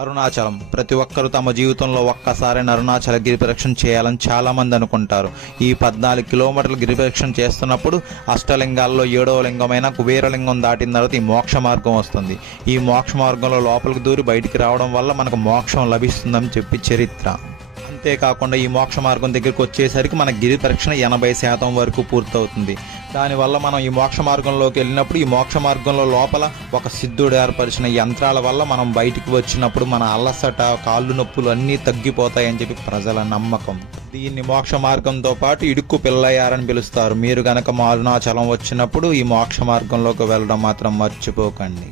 అరుణాచలం ప్రతి ఒక్కరూ తమ జీవితంలో ఒక్కసారైనా అరుణాచల గిరి ప్రదక్షిణ చేయాలని చాలామంది అనుకుంటారు. ఈ 14 కిలోమీటర్ల గిరి ప్రదక్షిణ చేస్తున్నప్పుడు అష్టలింగాల్లో 7వ లింగమైన కుబేరలింగం దాటిన తర్వాత ఈ మోక్ష మార్గం వస్తుంది. ఈ మోక్ష మార్గంలో లోపలికి దూరి బయటికి రావడం వల్ల మనకు మోక్షం లభిస్తుందని చెప్పి చరిత్ర. అంతేకాకుండా ఈ మోక్ష మార్గం దగ్గరికి వచ్చేసరికి మన గిరి ప్రదక్షిణ 80% వరకు పూర్తవుతుంది. దానివల్ల మనం ఈ మోక్ష మార్గంలోకి వెళ్ళినప్పుడు ఈ మోక్ష మార్గంలో లోపల ఒక సిద్ధుడు ఏర్పరిచిన యంత్రాల వల్ల మనం బయటికి వచ్చినప్పుడు మన అలసట, కాళ్ళు నొప్పులు అన్నీ తగ్గిపోతాయని చెప్పి ప్రజల నమ్మకం. దీన్ని మోక్ష మార్గంతో పాటు ఇడుక్కు పిల్లయ్యారని పిలుస్తారు. మీరు గనక అరుణాచలం వచ్చినప్పుడు ఈ మోక్ష మార్గంలోకి వెళ్ళడం మాత్రం మర్చిపోకండి.